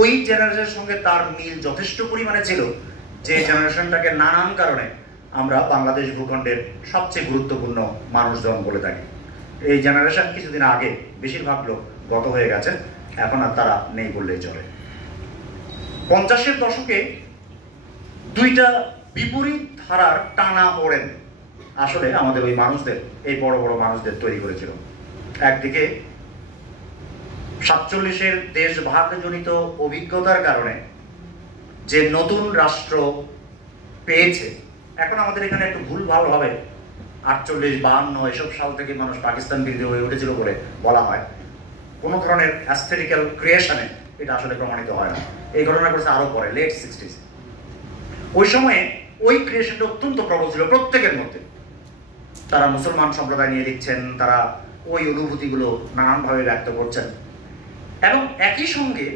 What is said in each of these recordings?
ওই জেনারেশনের সঙ্গে তার মিল যথেষ্ট পরিমাণে ছিল, যে জেনারেশনটাকে নানান কারণে আমরা বাংলাদেশ ভূখণ্ডের সবচেয়ে গুরুত্বপূর্ণ মানুষজন বলে থাকি। এই জেনারেশন কিছুদিন আগে বেশিরভাগ লোক গত হয়ে গেছে, এখন আর তারা নেই বললেই চলে। 50-এর দশকে দুইটা বিপরীত ধারার টানা ওড়েন আসলে আমাদের ওই মানুষদের, এই বড় বড় মানুষদের তৈরি করেছিল। একদিকে 47-এর দেশভাগজনিত অভিজ্ঞতার কারণে যে নতুন রাষ্ট্র পেয়েছে, এখন আমাদের এখানে একটু ভুলভাল হবে 48-52 এসব সাল থেকে মানুষ পাকিস্তান বিরোধী হয়ে উঠেছিল বলে বলা হয়। কোনো ধরনের অ্যাস্থেটিক্যাল ক্রিয়েশনে এটা আসলে প্রমাণিত হয় না। এই ঘটনা ঘটেছে আরো পরে, লেট 60s। ওই সময়ে ওই ক্রিয়েশনটা অত্যন্ত প্রবল ছিল প্রত্যেকের মধ্যে। তারা মুসলমান সম্প্রদায় নিয়ে লিখছেন, তারা ওই অনুভূতিগুলো নানানভাবে ব্যক্ত করছেন, এবং একই সঙ্গে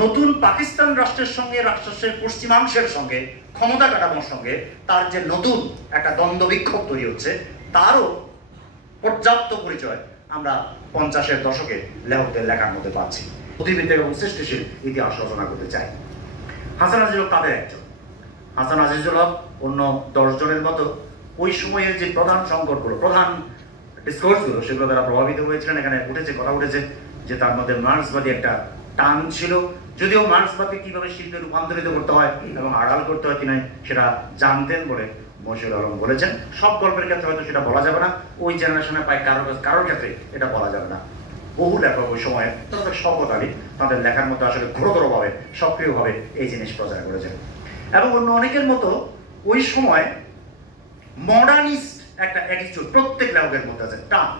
নতুন পাকিস্তান রাষ্ট্রের সঙ্গে, রাষ্ট্রের পশ্চিমাংশের সঙ্গে, ক্ষমতা কাঠামোর সঙ্গে তার যে নতুন একটা দ্বন্দ্ব বিক্ষোভ তৈরি হচ্ছে, তারও পর্যাপ্ত পরিচয় আমরা 50-এর দশকে লেখকদের লেখার মধ্যে পাচ্ছি। বুদ্ধিবৃত্তিক এবং সৃষ্টিশীল ইতিহাস রচনা করতে চাই। হাসান আজিজুল হক তাদের একজন। হাসান আজিজুল হক অন্য 10 জনের মতো ওই সময়ের যে প্রধান সংকটগুলো, প্রধান ডিসকোর্সগুলো, সেগুলো দ্বারা প্রভাবিত হয়েছিলেন। এখানে কথা উঠেছে যে তার মধ্যে মার্ক্সবাদী একটা টান ছিল, যদিও মার্ক্সবাদী কিভাবে শিল্পে রূপান্তরিত করতে হয় এবং আড়াল করতে হয় তিনি সেটা জানতেন বলে মশিউর আলম বলেছেন। সব গল্পের ক্ষেত্রে হয়তো সেটা বলা যাবে না, ওই জেনারেশনে প্রায় কারোর ক্ষেত্রে এটা বলা যাবে না। বহু লেখক ওই সময়ে, তাদের শওকত আলী, তাদের লেখার মধ্যে আসলে ঘোরতরভাবে সক্রিয়ভাবে এই জিনিস প্রচার করেছেন। এবং অন্য অনেকের মতো ওই সময় মডার্নিস্ট একটা অ্যাটিটিউড প্রত্যেক লেখকের মধ্যে আছে, টান।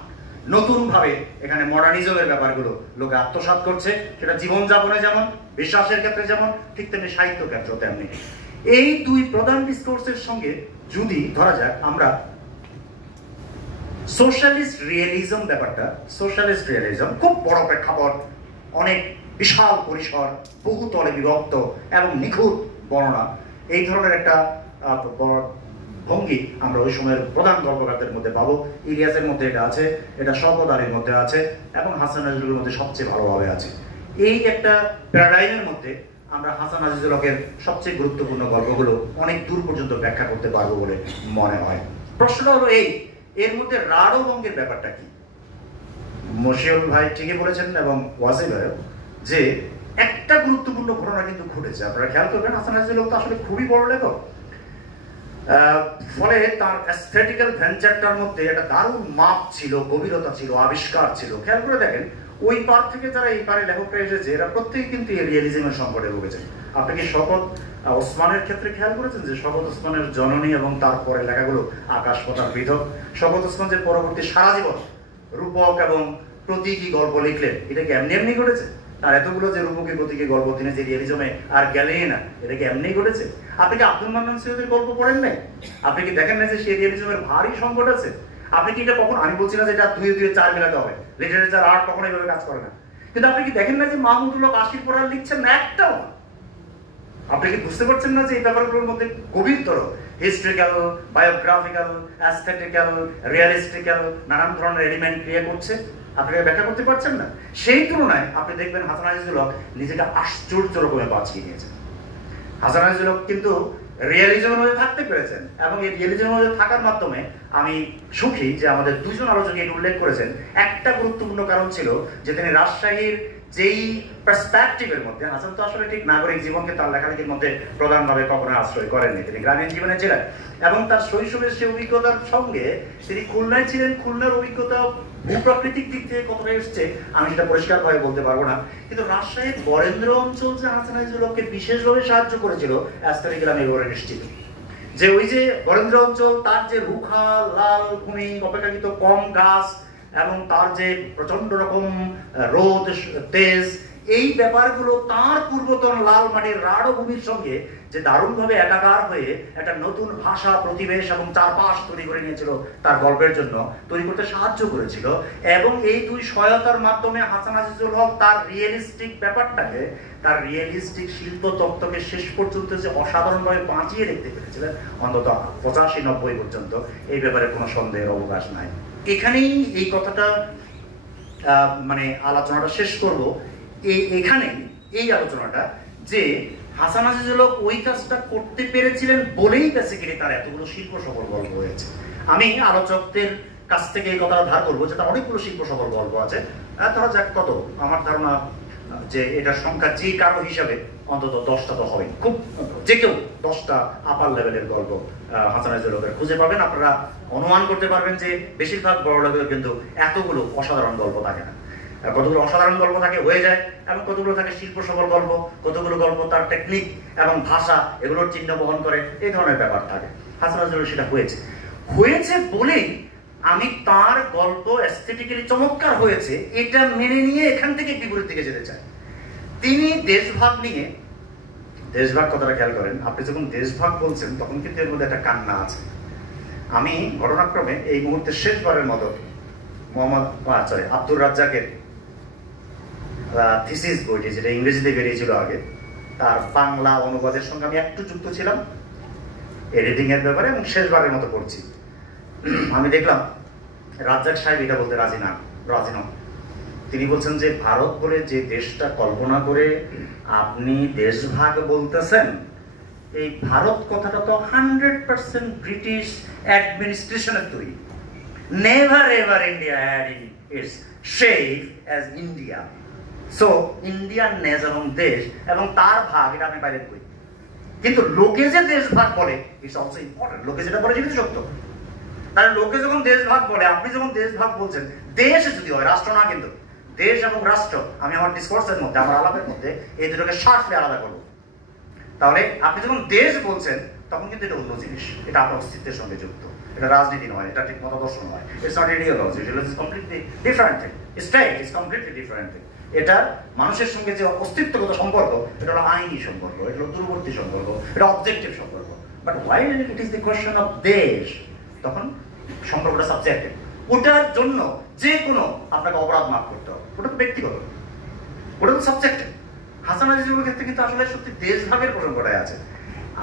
নতুনভাবে এখানে মডার্নিজমের ব্যাপারগুলো লোকে আত্মসাৎ করছে, সেটা জীবনযাপনে যেমন, বিশ্বাসের ক্ষেত্রে যেমন, ঠিক তেমনি সাহিত্য ক্ষেত্র তেমনি। এই দুই প্রধান ডিসকোর্সের সঙ্গে যদি ধরা যাক আমরা সোশ্যালিস্ট রিয়েলিজম ব্যাপারটা, সোশ্যালিস্ট রিয়েলিজম খুব বড় প্রেক্ষাপট, অনেক বিশাল পরিসর, বহু তলে বিভক্ত এবং নিখুঁত বর্ণনা, এই ধরনের একটা ভঙ্গি আমরা ওই সময়ের প্রধান গল্পকারদের মধ্যে পাবো। ইলিয়াসের মধ্যে এটা আছে, এটা শওকত আলীর মধ্যে আছে, এবং হাসান আজিজুলের মধ্যে সবচেয়ে ভালোভাবে আছে। এই একটা প্যারাডাইমের মধ্যে আমরা হাসান আজিজুল হকের সবচেয়ে গুরুত্বপূর্ণ গল্পগুলো অনেক দূর পর্যন্ত ব্যাখ্যা করতে পারবো বলে মনে হয়। প্রশ্নটা হলো এর মধ্যে রাঢ় বঙ্গের ব্যাপারটা কি? মশিউল ভাই ঠিকই বলেছেন এবং ওয়াসি ভাইও, যে একটা গুরুত্বপূর্ণ ঘটনা কিন্তু ঘটেছে। আপনারা খেয়াল করবেন, হাসান আজিজুল হক তো আসলে খুবই বড় লেখক, ফলে তার অ্যাস্থেটিক্যাল ভেঞ্চারটার মধ্যে একটা দারুণ মাপ ছিল, গভীরতা ছিল, আবিষ্কার ছিল। খেয়াল করে দেখেন, ওই পার থেকে যারা এই পারে লেখকরা এসেছে, এরা প্রত্যেকে কিন্তু এই রিয়েলিজমের সংকটে ভুগেছে। আপনি কি শওকত ওসমানের ক্ষেত্রে খেয়াল করেছেন যে শওকত ওসমানের জননী এবং তারপরে লেখাগুলো আকাশ পাতাল পৃথক? শওকত ওসমান যে পরবর্তী সারা জীবন রূপক এবং প্রতীকী গল্প লিখলেন, এটা কি এমনি এমনি ঘটেছে? আর এতগুলো যে রূপকী প্রতীকী গল্প তিনি যে রিয়েলিজমে আর গেলেই না, এটা কি এমনি ঘটেছে? আপনি কি আব্দুল মান্নান সৈয়দের গল্প পড়েন নাই? আপনি কি দেখেন না যে সেই রিয়েলিজমের ভারী সংকট আছে? আপনি কি এটা কখন, আমি বলছি না যে এটা 2 2 4 মেলাতে হবে, লিটারেচার আর্ট কখনো এইভাবে কাজ করে না, কিন্তু আপনি কি দেখেন না যে মাহমুদুল হক 80 পড়ার লিখছেন না একটাও? আপনি কি বুঝতে পারছেন না যে এই ব্যাপারগুলোর মধ্যে গভীরতর হিস্ট্রিক্যাল, বায়োগ্রাফিক্যাল, অ্যাস্থেটিক্যাল, রিয়ালিস্টিক্যাল নানান ধরনের এলিমেন্ট ক্রিয়েট করছে? আপনি ব্যাখ্যা করতে পারছেন না। সেই তুলনায় আপনি দেখবেন হাসান আজিজুল হক নিজেকে আশ্চর্য রকমের বাঁচিয়ে নিয়েছেন। হাসান আজিজুল হক কিন্তু রিয়েলিজমের মধ্যে থাকতে পেরেছেন, এবং এই রিয়েলিজমের মধ্যে থাকার মাধ্যমে আমি সুখী যে আমাদের দুজন আলোচক এটা উল্লেখ করেছেন। একটা গুরুত্বপূর্ণ কারণ ছিল যে তিনি রাজশাহীর যেই পার্সপেক্টিভের মধ্যে, হাসান তো আসলে ঠিক নাগরিক জীবনকে তার লেখালেখির মধ্যে প্রধানভাবে কখনো আশ্রয় করেননি, তিনি গ্রামীণ জীবনে ছিলেন, এবং তার শৈশবের সেই অভিজ্ঞতার সঙ্গে তিনি খুলনায় ছিলেন। খুলনার অভিজ্ঞতা ভূপ্রাকৃতিক দিক থেকে কতটা এসছে আমি সেটা পরিষ্কারভাবে বলতে পারবো না, কিন্তু রাজশাহীর বরেন্দ্র অঞ্চল যে হাসান আজিজুল হককে বিশেষভাবে সাহায্য করেছিল অ্যাস্থেটিক্যালি আমি এবারে নিশ্চিত যে ওই যে বরেন্দ্র অঞ্চল, তার যে রুখা লাল ভূমি, অপেক্ষাকৃত কম গাছ, এবং তার যে প্রচন্ড রকম রোদ তেজ, এই ব্যাপারগুলো তার পূর্বতন লাল মাটির রাঢ় ভূমির সঙ্গে যে দারুণভাবে একাকার হয়ে একটা নতুন ভাষা, প্রতিবেশ এবং চারপাশ তৈরি করে নিয়েছিল তার গল্পের জন্য, তৈরি করতে সাহায্য করেছিল। এবং এই দুই সহায়তার মাধ্যমে হাসান আজিজুল হক তার রিয়েলিস্টিক ব্যাপারটাকে, তার রিয়েলিস্টিক শিল্প তত্ত্বকে শেষ পর্যন্ত যে অসাধারণভাবে বাঁচিয়ে রাখতে পেরেছিলেন, অন্তত 85-90 পর্যন্ত, এই ব্যাপারে কোনো সন্দেহের অবকাশ নাই। এখানেই এই কথাটা মানে আলোচনাটা শেষ করব। এখানে এই আলোচনাটা যে হাসান আজিজুল হক ওই কাজটা করতে পেরেছিলেন বলেই বেসিক্যালি তার এতগুলো শিল্প সফল গল্প হয়েছে। আমি আলোচকদের কাছ থেকে এই কথাটা ধার করবো যে তার অনেকগুলো শিল্প সফল গল্প আছে, ধরা যাক কত, আমার ধারণা যে এটার সংখ্যা যে কারো হিসাবে অন্তত 10টা তো হবে, খুব যে কেউ 10টা আপার লেভেলের গল্প হাসান আজিজুল হকের খুঁজে পাবেন। আপনারা অনুমান করতে পারবেন যে বেশিরভাগ বড় লেভেলের কিন্তু এতগুলো অসাধারণ গল্প থাকে না, কতগুলো অসাধারণ গল্প থাকে হয়ে যায়, এবং কতগুলো থাকে শিল্প সফল গল্প, কতগুলো গল্প তার টেকনিক এবং ভাষা এগুলোর চিহ্ন বহন করে, এই ধরনের ব্যাপার থাকে। হাসান আজিজুল সেটা হয়েছে বলেই আমি তার গল্প এস্থেটিক্যালি চমৎকার হয়েছে এটা মেনে নিয়ে এখান থেকে বিপরীত দিকে যেতে চাই। তিনি দেশভাগ নিয়ে, দেশভাগ কথাটা খেয়াল করেন, আপনি যখন দেশভাগ বলছেন তখন কিন্তু এর মধ্যে একটা কান্না আছে। আমি ঘটনাক্রমে এই মুহূর্তে শেষবারের মতো আব্দুর রাজ্জাকের থিসিস বইটি, যেটা ইংরেজিতে বেরিয়েছিল আগে, তার বাংলা অনুবাদের সঙ্গে আমি একটু যুক্ত ছিলাম এডিটিং এর ব্যাপারে, এবং শেষবারের মতো পড়ছি। আমি দেখলাম রাজ্জাক সাহেব এটা বলতে রাজি নন। তিনি বলছেন যে ভারত বলে যে দেশটা কল্পনা করে আপনি দেশভাগ বলতেছেন, এই ভারত কথাটা তো 100% ব্রিটিশ অ্যাডমিনিস্ট্রেশনের তৈরি। Never ever India had in it's shape as India. So Indian নেজ এবং দেশ এবং তার ভাগ এটা আমি বাইরে করি, কিন্তু লোকে যে দেশ ভাগ বলে ইটস অলসো ইম্পর্টেন্ট। লোকে যেটা বলে সেটা সত্য। তাহলে লোকে যখন দেশ ভাগ বলে, আপনি যখন দেশ ভাগ বলছেন, দেশ যদি হয়, রাষ্ট্র না, কিন্তু দেশ এবং রাষ্ট্র, আমি আমার ডিসকোর্সের মধ্যে, আমার আলাপের মধ্যে এই দুটোকে শার্পলি আলাদা করবো। তাহলে আপনি যখন দেশ বলছেন তখন কিন্তু এটা অন্য জিনিস, এটা আপনার অস্তিত্বের সঙ্গে যুক্ত, এটা রাজনীতি নয়, এটা ঠিক মতাদর্শ নয়। It's not ideology, it is completely different thing. State is completely different thing. এটা মানুষের সঙ্গে যে অস্তিত্বগত সম্পর্ক, এটা হলো আইনি সম্পর্ক, এটা হলো দূরবর্তী সম্পর্ক, এটা অবজেক্টিভ সম্পর্ক। But why it is the question of দেশ, তখন সম্পর্কটা সাবজেক্টিভ। ওটার জন্য যে কোনো আপনাকে অপরাধ মাফ করতে হবে, ওটা তো ব্যক্তিগত, ওটা তো সাবজেক্টিভ। হাসান আজিজুলের ক্ষেত্রে কিন্তু আসলে সত্যি দেশভাগের প্রসঙ্গটাই আছে।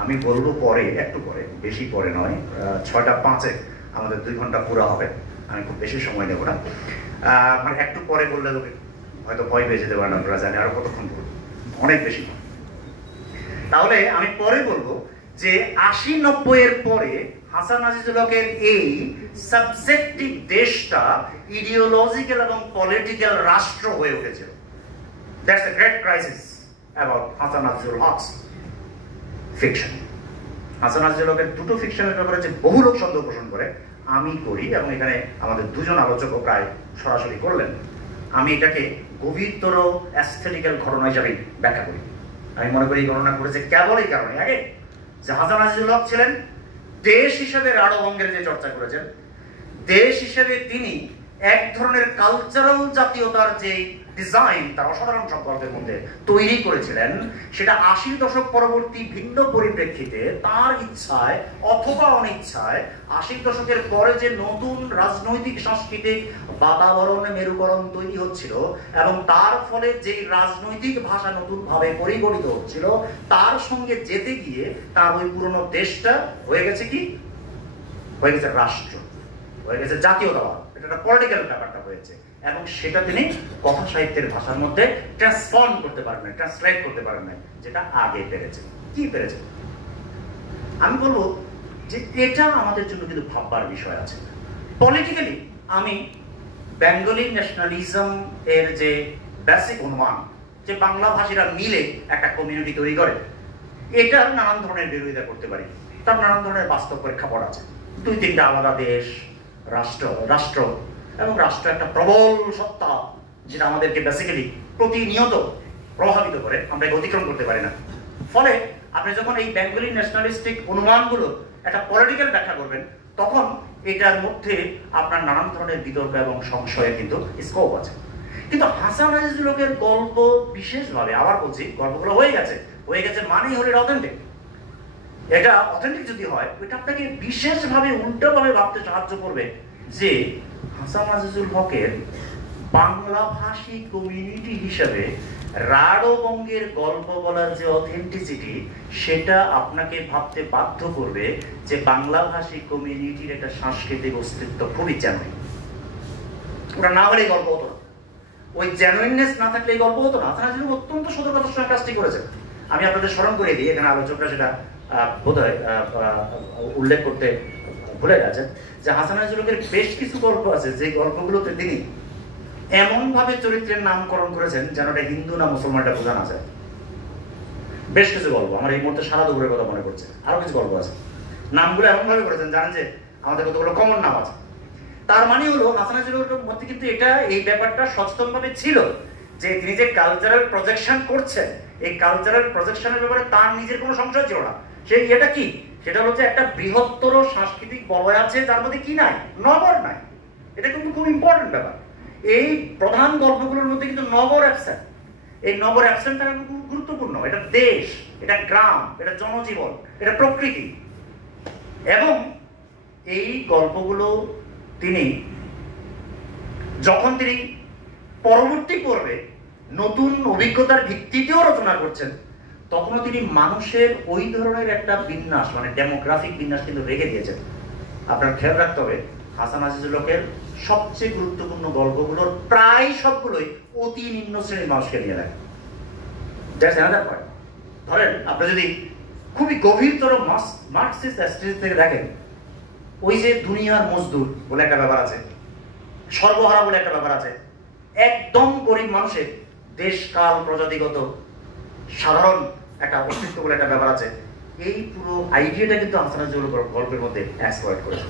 আমি বলবো পরে, একটু পরে, বেশি পরে নয়, 6:05 আমাদের 2 ঘন্টা পুরো হবে, আমি খুব বেশি সময় নেব না। মানে একটু পরে বললে হয়তো ভয় পেয়ে যেতে পারেন, আপনারা জানি আরো কতক্ষণ বলবো, অনেক বেশি। তাহলে আমি পরে বলবো যে 80-90 এর পরে হাসান আজিজুল হকের এই সাবজেক্টিভ দেশটা ইডিওলজিক্যাল এবং পলিটিক্যাল রাষ্ট্র হয়ে উঠেছিল। That's a great crisis about Hasan Azizul Hawks fiction. Hasan Azizul হকের দুটো ফিকশনের ব্যাপারে যে বহু লোক সন্দেহ পোষণ করে, আমি করি, এবং এখানে আমাদের দুজন আলোচকও প্রায় সরাসরি করলেন। আমি এটাকে গভীরতর অ্যাস্থেটিক্যাল ঘটনা হিসাবে ব্যাখ্যা করি। আমি মনে করি এই ঘটনা করেছে কেবল এই কারণে, আগে যে হাসান আজিজুল হক ছিলেন দেশ হিসেবে রাঢ়বঙ্গের যে চর্চা করেছেন, দেশ হিসেবে তিনি এক ধরনের কালচারাল জাতীয়তার যে ডিজাইন তার অসাধারণ সম্পর্কের মধ্যে তৈরি করেছিলেন, সেটা 80 দশক পরবর্তী ভিন্ন পরিপ্রেক্ষিতে তার ইচ্ছায় অথবা অনিচ্ছায় 80 দশকের পরে যে নতুন রাজনৈতিক সাংস্কৃতিক বাতাবরণ মেরুকরণ তৈরি হচ্ছিল, এবং তার ফলে যে রাজনৈতিক ভাষা নতুন ভাবে পরিগণিত হচ্ছিল, তার সঙ্গে যেতে গিয়ে তার ওই পুরনো দেশটা হয়ে গেছে কি, হয়ে গেছে রাষ্ট্র, হয়ে গেছে জাতীয়তাবাদ। এটা একটা পলিটিক্যাল ব্যাপারটা হয়েছে, এবং সেটা তিনি কথা সাহিত্যের ভাষার মধ্যে ট্রান্সফর্ম করতে পারেন নাই, ট্রান্সলেট করতে পারেন নাই, যেটা আগে পেরেছে। কি পেরেছে? আমি বলবো যে এটা আমাদের জন্য কিন্তু ভাববার বিষয় আছে। পলিটিক্যালি আমি বেঙ্গলি ন্যাশনালিজম এর যে বেসিক অনুমান, যে বাংলা ভাষীরা মিলে একটা কমিউনিটি তৈরি করে, এটা নানান ধরনের বিরোধিতা করতে পারি। তার নানান ধরনের বাস্তব প্রেক্ষাপট আছে। 2-3টা আলাদা দেশ, রাষ্ট্র এবং রাষ্ট্র একটা প্রবল সত্তা, যেটা আমাদেরকে বেসিক্যালি প্রতিনিয়ত প্রভাবিত করে, আমরা অতিক্রম করতে পারি না। ফলে আপনি যখন এই বেঙ্গলি ন্যাশনালিস্টিক অনুমানগুলো একটা পলিটিক্যাল ব্যাখ্যা করবেন, তখন এটার মধ্যে আপনার নানান ধরনের বিতর্ক এবং সংশয়ের কিন্তু স্কোপ আছে। কিন্তু হাসান আজিজুল হকের গল্প বিশেষভাবে, আবার বলছি, গল্পগুলো হয়ে গেছে মানেই হলো এটা অথেন্টিক। এটা অথেন্টিক যদি হয়, ওইটা আপনাকে বিশেষভাবে উল্টোভাবে ভাবতে সাহায্য করবে যে হাসান আজিজুল হকের বাংলা ভাষী কমিউনিটি হিসেবে রাঢ়বঙ্গের গল্প বলার যে অথেন্টিসিটি, সেটা আপনাকে ভাবতে বাধ্য করবে যে বাংলা ভাষী কমিউনিটির একটা সাংস্কৃতিক অস্তিত্ব খুবই চ্যালেঞ্জিং। ওটা না হলে গল্প হতো না। ওই জেনুইননেস না থাকলে এই গল্প হতো না। হাসান হাজি অত্যন্ত সতর্কতার সঙ্গে কাজটি করেছেন। আমি আপনাদের স্মরণ করে দিই, এখানে আলোচকরা সেটা বোধহয় উল্লেখ করতে ভুলে গেছেন, যে হাসান হাজির বেশ কিছু গল্প আছে যে গল্পগুলোতে তিনি এমন ভাবে চরিত্রের নামকরণ করেছেন যেন এটা হিন্দু না মুসলমানটা বোঝা না যায়। বেশ কিছু গল্প আমার এই মুহূর্তে সারা দুপুরের কথা মনে পড়ছে, আরো কিছু গল্প আছে। নামগুলো এমন ভাবে করেছেন জানেন যে আমাদের কতগুলো কমন নাম আছে। তার মানে হলো হাসান হাজির মধ্যে কিন্তু এটা এই ব্যাপারটা সচেতন ভাবে ছিল যে তিনি যে কালচারাল প্রজেকশন করছেন, এই কালচারাল প্রজেকশনের ব্যাপারে তার নিজের কোনো সংশয় ছিল না। সেই এটা কি, সেটা হচ্ছে একটা বৃহত্তর সাংস্কৃতিক বলয় আছে যার মধ্যে কি নাই, নগর নাই। এটা কিন্তু খুব ইম্পর্টেন্ট ব্যাপার। এই প্রধান গল্পগুলোর মধ্যে কিন্তু নগর অ্যাবসেন্ট। এই নগর অ্যাবসেন্টটা খুব গুরুত্বপূর্ণ। এটা দেশ, এটা গ্রাম, এটা জনজীবন, এটা প্রকৃতি। এবং এই গল্পগুলো তিনি যখন তিনি পরবর্তী পর্বে নতুন অভিজ্ঞতার ভিত্তিতেও রচনা করছেন, তখনও তিনি মানুষের ওই ধরনের একটা বিন্যাস, মানে ডেমোগ্রাফিক বিন্যাস কিন্তু রেখে দিয়েছেন। আপনার খেয়াল রাখতে হবে, হাসান আজিজুল্লাহের সবচেয়ে গুরুত্বপূর্ণ গল্পগুলোর প্রায় সবগুলোই অতি নিম্ন শ্রেণীর মানুষকে নিয়ে রাখে। ধরেন আপনি যদি খুবই গভীরতর মার্কসিস্ট অ্যাস্ট্রিস থেকে দেখেন, ওই যে দুনিয়ার মজদুর বলে একটা ব্যাপার আছে, সর্বহারা বলে একটা ব্যাপার আছে, একদম গরিব মানুষের দেশ কাল প্রজাতিগত সাধারণ একটা অস্তিত্ব বলে একটা ব্যাপার আছে। এই পুরো আইডিয়াটা কিন্তু হাসান আজিজুল্লাহ গল্পের মধ্যে এক্সপ্লয়েট করেছে।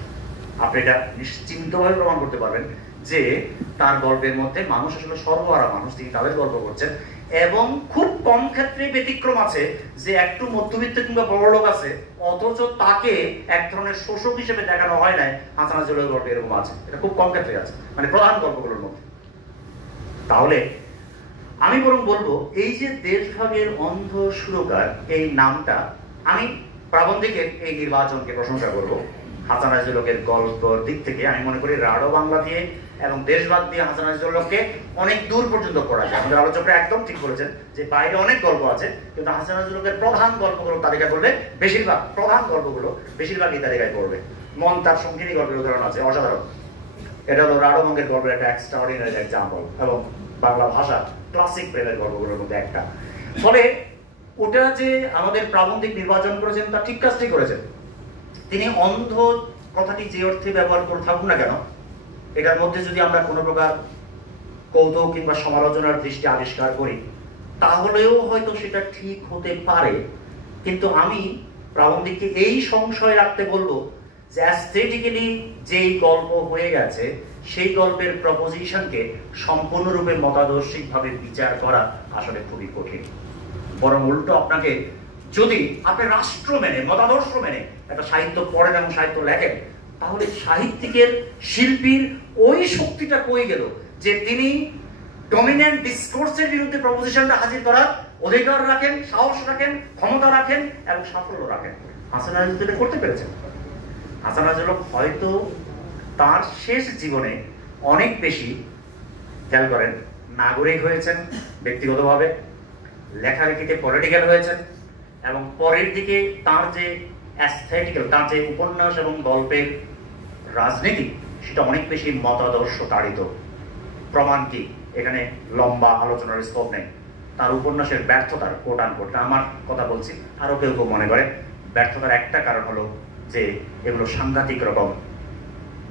আপনি এটা নিশ্চিন্তভাবে প্রমাণ করতে পারবেন যে তার গল্পের মধ্যে মানুষ আসলে সর্বহারা মানুষ, তিনি তাদের গল্প করছেন। এবং খুব কম ক্ষেত্রে ব্যতিক্রম আছে যে একটু মধ্যবিত্ত কিংবা বড় লোক আছে, অথচ তাকে এক ধরনের শোষক হিসেবে দেখানো হয় নাই। হাসান আজিজুল্লাহের গল্প এরকম আছে, এটা খুব কম ক্ষেত্রে আছে, মানে প্রধান গল্পগুলোর মধ্যে। তাহলে আমি বরং বলবো, এই যে দেশভাগের অন্ধ সুরকার এই নামটা, আমি প্রাবন্ধিকের এই নির্বাচনকে প্রশংসা করবো। হাসান আজিজুল্লাহের গল্পের দিক থেকে আমি মনে করি রাঢ় বাংলা দিয়ে এবং দেশভাগ দিয়ে হাসান আজিজুল্লাহকে অনেক দূর পর্যন্ত পড়া যায়। আমাদের আলোচকরা একদম ঠিক বলেছেন যে বাইরে অনেক গল্প আছে, কিন্তু হাসান আজিজুল্লাহের প্রধান গল্পগুলো তালিকা করলে বেশিরভাগ প্রধান গল্পগুলো বেশিরভাগই তালিকায় পড়বে। মন তার সঙ্গিনী গল্পের উদাহরণ আছে অসাধারণ, এটা হলো রাঢ় বঙ্গের গল্পের একটা এক্সট্রাঅর্ডিনারি এক্সাম্পল, এবং বাংলা ভাষা ক্লাসিক প্রেমের গল্পগুলোর মধ্যে একটা। ফলে ওটা যে আমাদের প্রাবন্ধিক নির্বাচন করেছেন তা ঠিক কাজটি করেছেন। তিনি অন্ধ কথাটি যে অর্থে ব্যবহার করে থাকুন না কেন, এটার মধ্যে যদি আমরা কোনো প্রকার কৌতুক কিংবা সমালোচনার দৃষ্টি আবিষ্কার করি, তাহলেও হয়তো সেটা ঠিক হতে পারে। কিন্তু আমি প্রাবন্ধিককে এই সংশয় রাখতে বলবো যে অ্যাস্থেটিক্যালি যেই গল্প হয়ে গেছে, সেই গল্পের প্রপোজিশনকে সম্পূর্ণরূপে মতাদর্শিকভাবে বিচার করা আসলে খুবই কঠিন। বরং উল্টো আপনাকে, যদি আপনি রাষ্ট্র মেনে, মতাদর্শ মেনে একটা সাহিত্য পড়েন এবং সাহিত্য লেখেন, তাহলে সাহিত্যিকের, শিল্পীর ওই শক্তিটা কই গেল যে তিনি ডমিনেন্ট ডিসকোর্সের বিরুদ্ধে প্রপোজিশনটা হাজির করার অধিকার রাখেন, সাহস রাখেন, ক্ষমতা রাখেন এবং সাফল্য রাখেন। হাসান আজিজুল্লাহ করতে পেরেছেন। হাসান আজিজুল্লাহ হয়তো তার শেষ জীবনে অনেক বেশি, খেয়াল করেন, নাগরিক হয়েছেন ব্যক্তিগতভাবে, লেখালেখিতে পলিটিক্যাল হয়েছেন, এবং পরের দিকে তার যে অ্যাস্থেটিক্যাল, তার যে উপন্যাস এবং গল্পের রাজনীতি, সেটা অনেক বেশি মতাদর্শ তাড়িত। প্রমাণ কি? এখানে লম্বা আলোচনার স্কোপ নেই। তার উপন্যাসের ব্যর্থতার, কোট আনকোট, আমার কথা বলছি, আরো কেউ কেউ মনে করে ব্যর্থতার একটা কারণ হলো যে এগুলো সাংঘাতিক রকম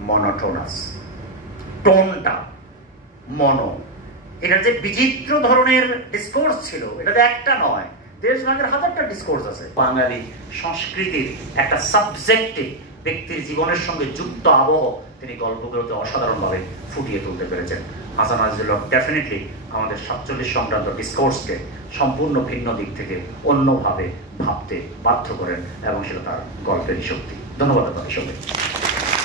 মনোটোনাস, টোনটা মনো, এটার যে বিচিত্র ধরনের ডিসকোর্স ছিল, এটা যে একটা নয়, দেশভাগের হাজারটা ডিসকোর্স আছে। বাঙালি সংস্কৃতির একটা সাবজেক্টিভ ব্যক্তির জীবনের সঙ্গে যুক্ত আবহ তিনি গল্পগুলোতে অসাধারণভাবে ফুটিয়ে তুলতে পেরেছেন। হাসান আজিজুল্লাহ ডেফিনেটলি আমাদের 47 সংক্রান্ত ডিসকোর্সকে সম্পূর্ণ ভিন্ন দিক থেকে অন্যভাবে ভাবতে বাধ্য করেন, এবং সেটা তার গল্পেরই শক্তি। ধন্যবাদ আপনাদের সবাই।